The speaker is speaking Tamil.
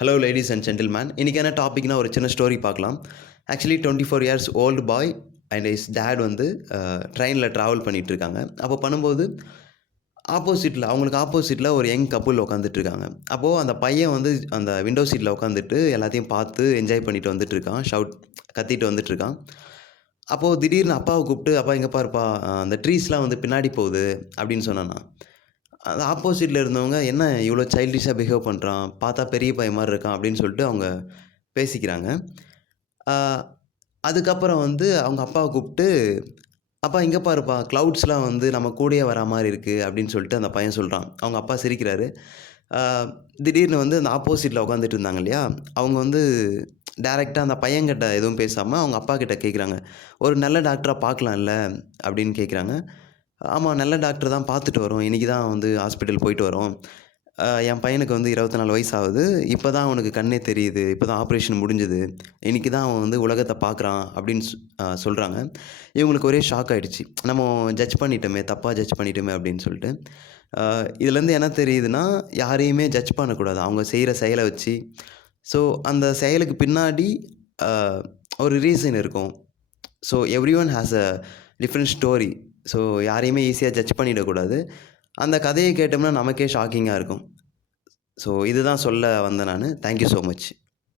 Hello ladies and gentleman. இன்றைக்கான டாபிக்னா ஒரு சின்ன ஸ்டோரி பார்க்கலாம். Actually 24 years old boy and his date வந்து ட்ரெயினில் ட்ராவல் பண்ணிகிட்ருக்காங்க. அப்போ பண்ணும்போது அவங்களுக்கு ஆப்போசிட்டில் ஒரு யங் கப்புள் உட்காந்துட்ருக்காங்க. அப்போது அந்த பையன் வந்து அந்த விண்டோ சீட்டில் உட்காந்துட்டு எல்லாத்தையும் பார்த்து என்ஜாய் பண்ணிட்டு வந்துட்டுருக்கான். கத்திட்டு வந்துட்டுருக்கான். அப்போது திடீர்னு அப்பாவை கூப்பிட்டு, "அப்பா இங்கே பாருப்பா, அந்த ட்ரீஸ்லாம் வந்து பின்னாடி போகுது" அப்படின்னு சொன்னானா. அது ஆப்போசிட்ல இருந்தவங்க, "என்ன இவ்வளோ சைல்டிஷா பிஹேவ் பண்றான்? பார்த்தா பெரிய பையன் மாரி இருக்கான்." அப்படின்னு சொல்லிட்டு அவங்க பேசிக்கிறாங்க. ஆ அதுக்கப்புறம் வந்து அவங்க அப்பாவ கூப்பிட்டு, "அப்பா இங்க பாருப்பா, கிளவுட்ஸ்லாம் வந்து நம்ம கூடயே வரா மாரி இருக்கு." அப்படின்னு சொல்லிட்டு அந்த பையன் சொல்றான். அவங்க அப்பா சிரிக்கிறாரு. ஆ திடீர்னு வந்து அந்த ஆப்போசிட்ல உட்காந்துட்டு இருந்தாங்க இல்லையா? அவங்க வந்து டைரக்ட்டா அந்த பையன்கிட்ட எதுவும் பேசாம அவங்க அப்பா கிட்ட கேட்குறாங்க. "ஒரு நல்ல டாக்டரா பார்க்கலாம்ல?" அப்படின்னு கேட்குறாங்க. "ஆமா, நல்ல டாக்டர் தான் பார்த்துட்டு வரோம். இன்னைக்கு தான் வந்து ஹாஸ்பிட்டல் போயிட்டு வரோம். என் பையனுக்கு வந்து 24 வயசு ஆகுது. இப்ப தான் அவனுக்கு கண்ணே தெரியுது. இப்ப தான் ஆப்ரேஷன் முடிஞ்சது. இன்னைக்கு தான் அவன் வந்து உலகத்த பார்க்குறான்." அப்படின்னு சொல்றாங்க. இவங்களுக்கு ஒரே ஷாக் ஆயிடுச்சு. நம்ம ஜட்ஜ் பண்ணிட்டோமே, தப்பா ஜட்ஜ் பண்ணிட்டோமே அப்படின்னு சொல்லிட்டு. இதுலேருந்து என்ன தெரியுதுன்னா, யாரையுமே ஜட்ஜ் பண்ணக்கூடாது. அவங்க செய்ற செயல வச்சு. ஸோ அந்த செயலுக்கு பின்னாடி அ ஒரு ரீசன் இருக்கும். So everyone has a different story. So யாரையுமே ஈஸியா ஜட்ஜ் பண்ணிடக்கூடாது. அந்த கதைய கேட்டோம்னா நமக்கே ஷாக்கிங்கா இருக்கும். ஸோ இதுதான் சொல்ல வந்தேன் நானு. Thank you so much.